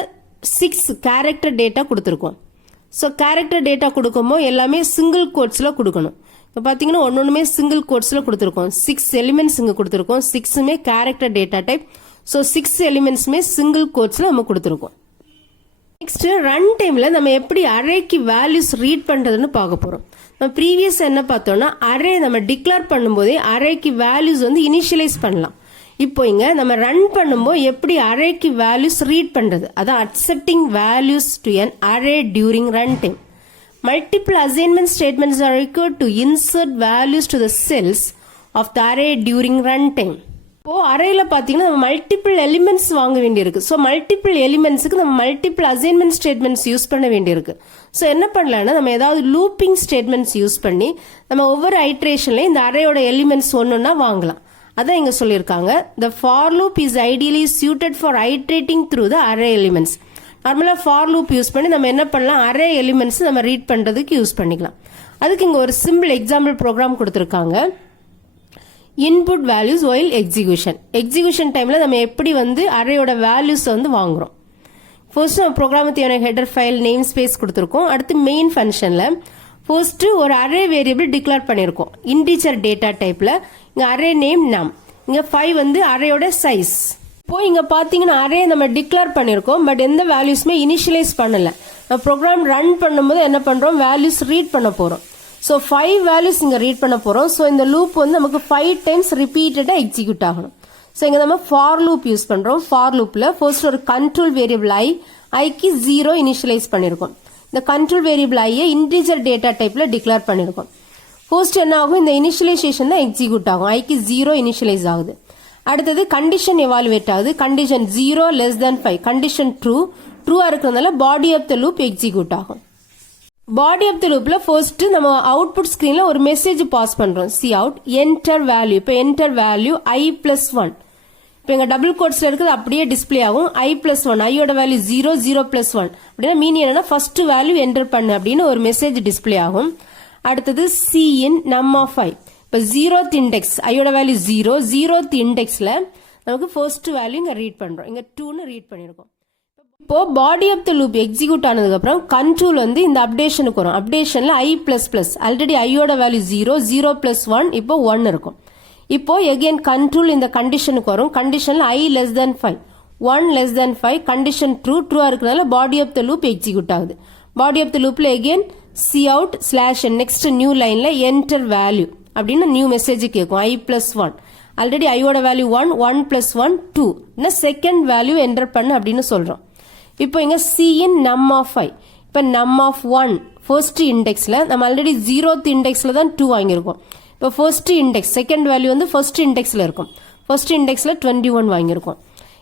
6 கேரக்டர் டேட்டா கொடுத்துருக்கோம். ஸோ கேரக்டர் டேட்டா கொடுக்கும்போது எல்லாமே சிங்கிள் கோட்ஸ்ல கொடுக்கணும். இப்போ பாத்தீங்கன்னா ஒன்னொன்னுமே சிங்கிள் கோட்ஸ்ல கொடுத்துருக்கோம். 6 எலிமெண்ட்ஸ் இங்க கொடுத்துருக்கோம். 6மே கேரக்டர் டேட்டா டைப். ஸோ 6 எலிமெண்ட்ஸ்மே சிங்கிள் கோட்ஸ்ல நம்ம கொடுத்துருக்கோம். நெக்ஸ்ட் ரன் டைம்ல நம்ம எப்படி அரேக்கு வேல்யூஸ் ரீட் பண்றதுன்னு பார்க்க போறோம். நம்ம ப்ரீவியஸ் என்ன பார்த்தோம்னா அரே நம்ம டிக்ளேர் பண்ணும்போதே அரேக்கு வேல்யூஸ் வந்து இனிஷியலைஸ் பண்ணலாம். இப்போ இங்க நம்ம ரன் பண்ணும்போது எப்படி அரேக்கு வேல்யூஸ் ரீட் பண்றது, அதான் accepting values to an array during runtime. Multiple assignment statements are required to insert values to the cells of the array during runtime. இப்போ அரேல பாத்தீங்கன்னா நம்ம மல்டிபிள் எலிமெண்ட்ஸ் வாங்க வேண்டியிருக்கு. ஸோ மல்டிபிள் எலிமெண்ட்ஸுக்கு நம்ம மல்டிபிள் அசைன்மெண்ட் ஸ்டேட்மெண்ட்ஸ் யூஸ் பண்ண வேண்டியிருக்கு. So என்ன பண்ணலாம்னா நம்ம ஏதாவது லூப்பிங் ஸ்டேட்மெண்ட்ஸ் யூஸ் பண்ணி நம்ம ஒவ்வொரு ஐட்ரேஷன்லையும் இந்த அரேயோட எலிமெண்ட்ஸ் ஒன்றுன்னா வாங்கலாம். அதான் இங்க சொல்லியிருக்காங்க, the for loop is ideally suited for iterating through the array elements. நார்மலா ஃபார் லூப் யூஸ் பண்ணி நம்ம என்ன பண்ணலாம், அரே எலிமெண்ட்ஸ் நம்ம ரீட் பண்றதுக்கு யூஸ் பண்ணிக்கலாம். அதுக்கு இங்க ஒரு சிம்பிள் எக்ஸாம்பிள் ப்ரோக்ராம் கொடுத்துருக்காங்க. இன்புட் வேல்யூஸ் ஒயில் எக்ஸிகியூஷன் டைம்ல நம்ம எப்படி அரேயோட வேல்யூஸ் வாங்குறோம். ஃபர்ஸ்ட் நம்ம ப்ரோக்ராம் தேவையான ஹெடர் ஃபைல் நேம் ஸ்பேஸ் கொடுத்துருக்கோம். அடுத்து மெயின் ஃபங்க்ஷன்ல ஃபர்ஸ்ட் ஒரு அரே வேரியபிள் டிக்ளேர் பண்ணிருக்கோம் இன்டிஜர் டேட்டா டைப்ல. இங்க அரே நேம் நம், இங்க 5 அரேயோட சைஸ். இப்போ இங்க பாத்தீங்கன்னா அரே நம்ம டிக்ளேர் பண்ணிருக்கோம், பட் எந்த வேல்யூஸ்மே இனிஷியலைஸ் பண்ணல. நம்ம ப்ரோக்ராம் ரன் பண்ணும்போது என்ன பண்றோம், வேல்யூஸ் ரீட் பண்ண போறோம். ஸோ 5 வேல்யூஸ் இங்க ரீட் பண்ண போறோம். ஸோ இந்த லூப் நமக்கு 5 டைம்ஸ் ரிப்பீட்டடா எக்ஸிக்யூட் ஆகணும். ஸோ இங்க நம்ம ஃபார் லூப் யூஸ் பண்றோம். ஃபார் லூப்ல ஃபர்ஸ்ட் ஒரு கண்ட்ரோல் வேரியபிள் ஐக்கு 0 இனிஷியலைஸ் பண்ணிருக்கோம். இந்த கண்ட்ரோல் வேரியபிள் ஐயை இன்டிஜர் டேட்டா டைப்ல டிக்ளேர் பண்ணிருக்கோம். ஃபர்ஸ்ட் என்ன ஆகும், இந்த இனிஷியலைசேஷன் தான் எக்ஸிக்யூட் ஆகும். ஐக்கு 0 இனிஷியலைஸ் ஆகுது. அடுத்தது கண்டிஷன் எவாலுவேட் ஆகுது. Condition 0 less than 5, condition true இருக்கிறதுனால body of the loop execute ஆகும். பாடி ஆஃப் த லூப்ல ஃபர்ஸ்ட் நம்ம அவுட்புட் ஸ்கிரீன்ல ஒரு மெசேஜ் பாஸ் பண்றோம், சி அவுட் என்டர் வேல்யூ. இப்போ என்டர் வேல்யூ i+1. இப்போ எங்க டபுள் கோட்ஸ்ல இருக்கிறது அப்படியே டிஸ்பிளே ஆகும். i+1, ஐயோட வேல்யூ 0, 0+1 அப்படின்னா மீனிங் என்னன்னா ஃபர்ஸ்ட் வேல்யூ என்டர் பண்ணு அப்படின்னு ஒரு மெசேஜ் டிஸ்பிளே ஆகும். அடுத்தது சி இன் நம் ஆஃப் i. இப்போ 0th இண்டெக்ஸ் ஐயோட வேல்யூ 0, 0th இண்டெக்ஸ்ல நமக்கு ஃபர்ஸ்ட் வேல்யூ இங்க ரீட் பண்றோம். இங்க 2ன்னு ரீட் பண்ணிருக்கோம். இப்போ body of the loop execute ஆனதுக்கு அப்புறம் கண்ட்ரோல் இந்த அப்டேஷனுக்கு வரும். அப்டேஷன்ல i++, ஆல்ரெடி ஐயோட வேல்யூ 0, 0+1 இப்போ 1 இருக்கும். இப்போ எகைன் கண்ட்ரோல் இந்த கண்டிஷனுக்கு வரும். கண்டிஷன்ல i less than 5, 1 less than 5, condition true இருக்கிறதுனால body of the loop execute ஆகுது. பாடி ஆஃப் த லூப்ல எகைன் cout / நெக்ஸ்ட் நியூ லைன்ல என்டர் வேல்யூ அப்படின்னு நியூ மெசேஜ் கேட்கும். i+1, ஆல்ரெடி ஐயோட வேல்யூ 1, 1+1 2, செகண்ட் வேல்யூ என்டர் பண்ணு அப்படின்னு சொல்றோம். இப்போ இங்க சி இன் நம் ஆஃப் i. இப்போ நம் ஆஃப் 1 ஃபர்ஸ்ட் இண்டெக்ஸ்ல நம்ம ஆல்ரெடி 0th இண்டெக்ஸ்ல தான் 2 வாங்கியிருக்கோம். இப்போ first index second value first இண்டெக்ஸ்ல இருக்கும். ஃபர்ஸ்ட் இண்டெக்ஸ்ல 21 வாங்கியிருக்கோம்.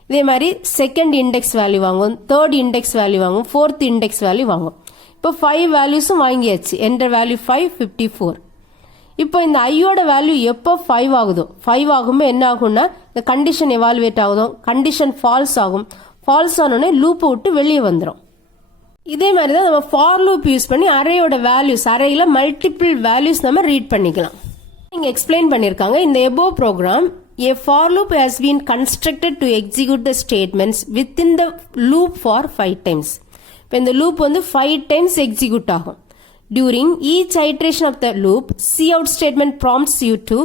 இதே மாதிரி செகண்ட் இண்டெக்ஸ் வேல்யூ வாங்கும், தேர்ட் இண்டெக்ஸ் வேல்யூ வாங்கும், ஃபோர்த் இண்டெக்ஸ் வேல்யூ வாங்கும். இப்போ 5 வேல்யூஸும் வாங்கியாச்சு. Enter value 5, 54. இப்போ இந்த ஐயோட வேல்யூ எப்போ 5 ஆகுதோ, 5 ஆகும்போது என்ன ஆகும்னா இந்த கண்டிஷன் எவாலுவேட் ஆகுதோ, கண்டிஷன் ஃபால்ஸ் ஆகும். ஃபால்ஸ் ஆனோடனே லூப்பை விட்டு வெளியே வந்துடும். இதே மாதிரி தான் நம்ம ஃபார் லூப் யூஸ் பண்ணி அரேயோட வேல்யூஸ், அரேல மல்டிபிள் வேல்யூஸ் நம்ம ரீட் பண்ணிக்கலாம். இங்க எக்ஸ்பிளைன் பண்ணிருக்காங்க. இந்த above program, a for loop has been constructed to execute the statements within the loop for 5 times. இப்போ இந்த லூப் 5 times எக்ஸிக்யூட் ஆகும். During each iteration of the loop, cout statement prompts you to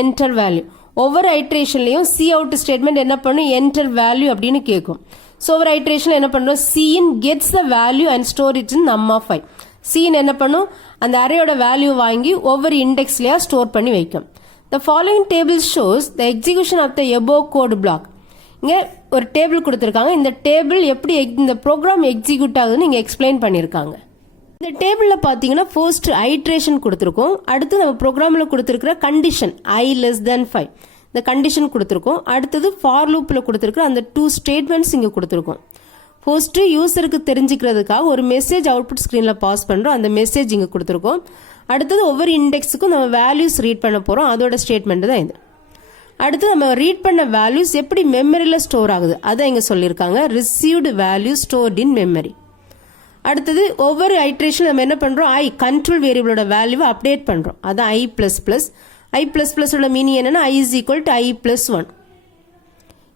enter value. ஒவ்வொரு ஐட்ரேஷன்லயும் cout statement என்ன பண்ணும், enter value அப்படின்னு கேட்கும். So ஒவ்வொரு ஐட்ரேஷன்ல என்ன பண்றோம், cin gets the value and store it in num of i. cin என்ன பண்ணும், அந்த அரேயோட வேல்யூ வாங்கி ஒவ்வொரு இண்டெக்ஸ்லயா ஸ்டோர் பண்ணி வைக்கும். The following table shows the execution of the above code block. இங்க ஒரு டேபிள் கொடுத்திருக்காங்க. இந்த டேபிள் எப்படி இந்த ப்ரோக்ராம் எக்ஸிக்யூட் ஆகுதுன்னு இங்க எக்ஸ்பிளைன் பண்ணிருக்காங்க. இந்த டேபிள்ல பாத்தீங்கன்னா ஃபர்ஸ்ட் ஐட்ரேஷன் கொடுத்திருக்கோம். அடுத்து நம்ம ப்ரோக்ராம்ல கொடுத்திருக்கிற கண்டிஷன் i less than 5 இந்த கண்டிஷன் கொடுத்திருக்கோம். அடுத்தது ஃபார் லூப்ல கொடுத்திருக்கிற அந்த 2 ஸ்டேட்மெண்ட்ஸ் இங்க கொடுத்திருக்கோம். ஃபர்ஸ்ட் யூசருக்கு தெரிஞ்சுக்கிறதுக்காக ஒரு மெசேஜ் அவுட்புட் ஸ்கிரீன்ல பாஸ் பண்றோம். அந்த மெசேஜ் இங்க கொடுத்திருக்கோம். அடுத்தது ஒவ்வொரு இண்டெக்ஸுக்கும் நம்ம வேல்யூஸ் ரீட் பண்ண போறோம். அதோட ஸ்டேட்மெண்ட் தான் இது. அடுத்து நம்ம ரீட் பண்ண வேல்யூஸ் எப்படி மெமரியில ஸ்டோர் ஆகுது அதை இங்க சொல்லியிருக்காங்க. ரிசீவ்டு வேல்யூ ஸ்டோர்ட் இன் மெமரி. அடுத்தது ஒவ்வொரு ஐட்ரேஷன் நம்ம என்ன பண்றோம், கண்ட்ரோல் வேரியபிளோட வேல்யூவை அப்டேட் பண்றோம். அதான் i++. மீனிங் என்னன்னா i is equal to i+1.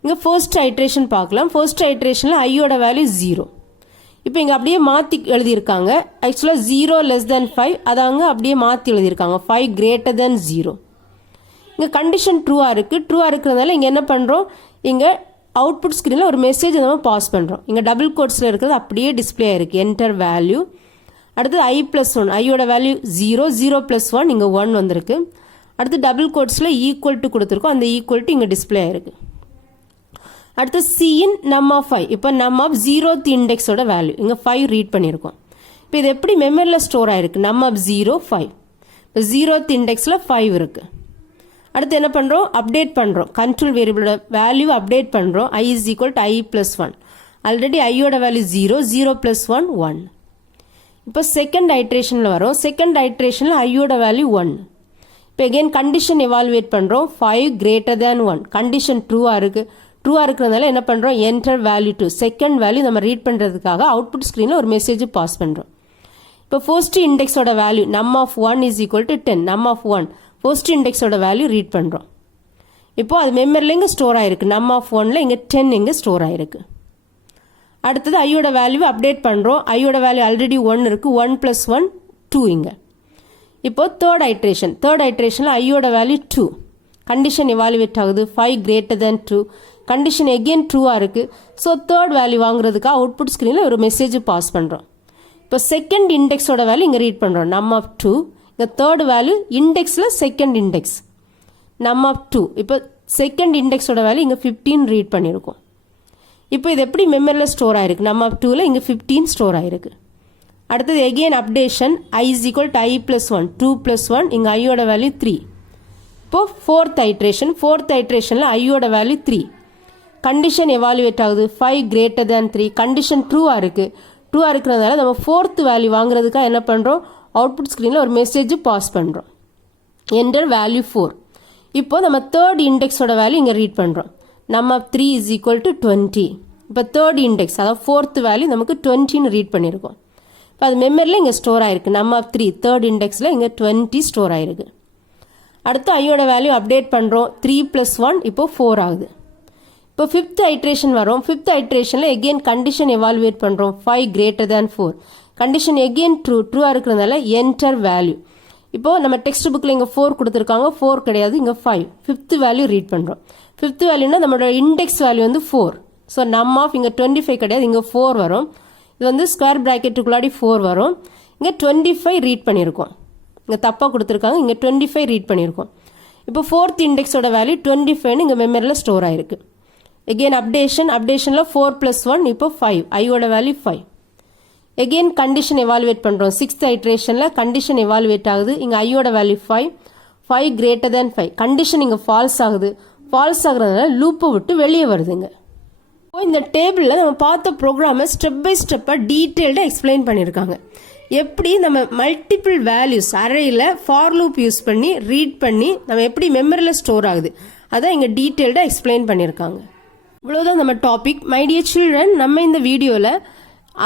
இங்க ஃபர்ஸ்ட் ஐட்ரேஷன் பார்க்கலாம். ஃபர்ஸ்ட் ஐட்ரேஷன்ல ஐயோட வேல்யூ 0. இப்போ இங்க அப்படியே மாத்தி எழுதியிருக்காங்க. ஆக்சுவலா 0 less than 5 அதாங்க அப்படியே மாத்தி எழுதியிருக்காங்க. 5 greater than 0. இங்க கண்டிஷன் ட்ரூவா இருக்கு. ட்ரூவா இருக்கிறதுனால இங்க என்ன பண்றோம், இங்க அவுட்புட் ஸ்கிரீன்ல ஒரு மெசேஜ் நம்ம பாஸ் பண்றோம். இங்க டபுள் கோட்ஸ்ல இருக்கிறது அப்படியே டிஸ்பிளே ஆயிருக்கு. Enter value. அடுத்து i+1 ஐயோட வேல்யூ 0, 0+1 இங்க 1 வந்திருக்கு. அடுத்து டபுள் கோட்ஸ்ல ஈக்குவல் டு கொடுத்திருக்கோம். அந்த ஈக்குவல் டு இங்க டிஸ்பிளே ஆயிருக்கு. அடுத்து cin num of i. இப்போ num of 0th இண்டெக்ஸோட வேல்யூ இங்க 5 ரீட் பண்ணிருக்கோம். இப்போ இது எப்படி மெமரியில ஸ்டோர் ஆயிருக்கு, num of 0 5. இப்போ 0th இண்டெக்ஸ்ல 5 இருக்கு. அடுத்து என்ன பண்ணுறோம், அப்டேட் பண்ணுறோம். கண்ட்ரோல் வேரியபிளோட வேல்யூ அப்டேட் பண்ணுறோம். I is equal to I plus 1. ஆல்ரெடி ஐயோட வேல்யூ 0, 0 plus 1, 1. இப்போ செகண்ட் ஐட்ரேஷனில் வரும். செகண்ட் ஐட்ரேஷனில் ஐயோட வேல்யூ 1. இப்போ எகெயின் கண்டிஷன் எவாலுவேட் பண்ணுறோம். 5 greater than 1. கண்டிஷன் ட்ரூவாக இருக்குது. ட்ரூவாக இருக்கிறதுனால என்ன பண்ணுறோம், என்டர் வேல்யூ 2. செகண்ட் வேல்யூ நம்ம ரீட் பண்ணுறதுக்காக அவுட்புட் ஸ்க்ரீனில் ஒரு மெசேஜ் பாஸ் பண்ணுறோம். இப்போ ஃபர்ஸ்ட் இண்டெக்ஸோட value num of 1 is equal to 10. num of 1 first இண்டெக்ஸோட வேல்யூ ரீட் பண்ணுறோம். இப்போ அது மெமரியில் இங்கே ஸ்டோர் ஆகிருக்கு. num of 1ல் இங்கே 10 இங்கே ஸ்டோர் ஆகிருக்கு. அடுத்தது ஐயோட வேல்யூ அப்டேட் பண்ணுறோம். ஐயோட வேல்யூ ஆல்ரெடி 1 இருக்குது. 1 plus 1, 2 இங்கே. இப்போ தேர்ட் ஐட்ரேஷனில் ஐயோட வேல்யூ 2. கண்டிஷன் எவாலுவேட் ஆகுது. 5 greater than 2. கண்டிஷன் எகெயின் ட்ரூவாக இருக்குது. ஸோ தேர்ட் வேல்யூ வாங்குறதுக்காக அவுட்புட் ஸ்க்ரீனில் ஒரு மெசேஜ் பாஸ் பண்ணுறோம். இப்போ செகண்ட் இண்டெக்ஸோட வேல்யூ இங்கே ரீட் பண்ணுறோம். num of 2. இந்த தேர்ட் வேல்யூ இண்டெக்ஸில் செகண்ட் இண்டெக்ஸ் num of 2. இப்போ செகண்ட் இண்டெக்ஸோட வேல்யூ இங்கே 15 ரீட் பண்ணியிருக்கோம். இப்போ இது எப்படி மெமரியில் ஸ்டோர் ஆகிருக்கு, num of 2ல் இங்கே 15 ஸ்டோர் ஆகிருக்கு. அடுத்தது again updation. I is equal to I plus 1. 2 plus 1, இங்கே ஐயோட வேல்யூ 3. இப்போ ஃபோர்த் ஐட்ரேஷனில் ஐயோட வேல்யூ 3. கண்டிஷன் எவாலுவேட் ஆகுது. 5 greater than 3. கண்டிஷன் ட்ரூவாக இருக்குது. ட்ரூவாக இருக்கிறதுனால நம்ம ஃபோர்த் வேல்யூ வாங்குறதுக்காக என்ன பண்ணுறோம், அவுட்புட் ஸ்க்ரீனில் ஒரு மெசேஜ் பாஸ் பண்ணுறோம். Enter value 4. இப்போ நம்ம தேர்ட் இண்டெக்ஸோட வேல்யூ இங்கே ரீட் பண்ணுறோம். num of 3 is equal to 20. இப்போ தேர்ட் இண்டெக்ஸ் அதாவது ஃபோர்த் வேல்யூ நமக்கு 20ன்னு ரீட் பண்ணியிருக்கோம். இப்போ அது மெமரியில் இங்கே ஸ்டோர் ஆகிருக்கு. num of 3 தேர்ட் இண்டெக்ஸில் இங்கே 20 ஸ்டோர் ஆகிருக்கு. அடுத்து ஐயோட வேல்யூ அப்டேட் பண்ணுறோம். 3 plus 1 இப்போ 4 ஆகுது. இப்போ ஃபிஃப்த் ஐட்ரேஷன் வரும். ஃபிஃப்த் ஐட்ரேஷனில் எகெயின் கண்டிஷன் எவாலுவேட் பண்ணுறோம். 5 greater than 4. கண்டிஷன் எகெயின் ட்ரூவாக இருக்கிறதுனால என்டர் வேல்யூ. இப்போது நம்ம டெக்ஸ்ட் புக்கில் இங்கே 4 கொடுத்துருக்காங்க. 4 கிடையாது, இங்கே 5. ஃபிஃப்த் வேல்யூ ரீட் பண்ணுறோம். ஃபிஃப்த் வேல்யூனா நம்மளோட இண்டெக்ஸ் வேல்யூ வந்து 4. ஸோ num of இங்கே 25 கிடையாது, இங்கே 4 வரும். இது வந்து ஸ்கொயர் ப்ராக்கெட்டுக்குள்ளாடி 4 வரும். இங்கே 25 ரீட் பண்ணியிருக்கோம். இங்கே தப்பாக கொடுத்துருக்காங்க, இங்கே 25 ரீட் பண்ணியிருக்கோம். இப்போ ஃபோர்த் இண்டெக்ஸோட வேல்யூ 25ன்னு இங்கே மெமரியில் ஸ்டோர் ஆகிருக்கு. எகெயின் அப்டேஷனில் 4 plus 1 இப்போ 5. ஐயோட வேல்யூ 5. எகெயின் கண்டிஷன் எவாலுவேட் பண்ணுறோம். சிக்ஸ்த் ஐட்ரேஷனில் கண்டிஷன் எவாலுவேட் ஆகுது. இங்கே ஐயோட வேல்யூ 5. 5 greater than 5. கண்டிஷன் இங்கே ஃபால்ஸ் ஆகுது. ஃபால்ஸ் ஆகுறதுனால லூப்பை விட்டு வெளியே வருதுங்க. இப்போ இந்த டேபிளில் நம்ம பார்த்த ப்ரோக்ராமை ஸ்டெப் பை ஸ்டெப்பாக டீட்டெயில்டாக எக்ஸ்பிளைன் பண்ணியிருக்காங்க. எப்படி நம்ம மல்டிபிள் வேல்யூஸ் அரேயில் ஃபார் லூப் யூஸ் பண்ணி ரீட் பண்ணி நம்ம எப்படி மெமரியில் ஸ்டோர் ஆகுது அதான் இங்கே டீட்டெயில்டாக எக்ஸ்பிளைன் பண்ணியிருக்காங்க. இவ்வளோதான் நம்ம டாபிக். மை டியர் சில்ட்ரன், நம்ம இந்த வீடியோவில்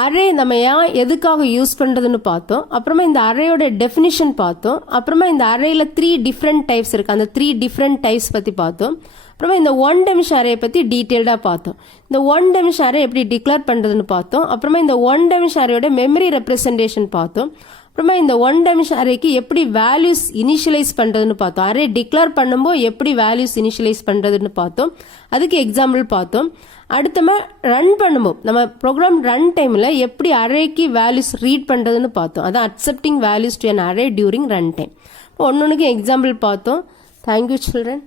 அரே நம்ம எதுக்காக யூஸ் பண்ணுறதுன்னு பார்த்தோம். அப்புறமா இந்த அரேயோட டெஃபினிஷன் பார்த்தோம். அப்புறமா இந்த அரேயில் 3 டிஃப்ரெண்ட் டைப்ஸ் இருக்குது. அந்த 3 டிஃப்ரெண்ட் டைப்ஸ் பற்றி பார்த்தோம். அப்புறமா இந்த 1 dimension அரே பற்றி டீட்டெயில்டாக பார்த்தோம். இந்த 1 dimension அரே எப்படி டிக்ளேர் பண்ணுறதுன்னு பார்த்தோம். அப்புறமா இந்த 1 dimension அரேயோட மெமரி ரெப்ரசன்டேஷன் பார்த்தோம். அப்புறமா இந்த 1 dimension அரேக்கு எப்படி வேல்யூஸ் இனிஷியலைஸ் பண்ணுறதுன்னு பார்த்தோம். அரே டிக்ளேர் பண்ணும்போது எப்படி வேல்யூஸ் இனிஷியலைஸ் பண்ணுறதுன்னு பார்த்தோம். அதுக்கு எக்ஸாம்பிள் பார்த்தோம். அடுத்தமா ரன் பண்ணும்போது நம்ம ப்ரோக்ராம் ரன் டைமில் எப்படி அரேக்கு வேல்யூஸ் ரீட் பண்ணுறதுன்னு பார்த்தோம். அதான் accepting values to an array during run time. ஒன்னொன்றுக்கு எக்ஸாம்பிள் பார்த்தோம். Thank you children.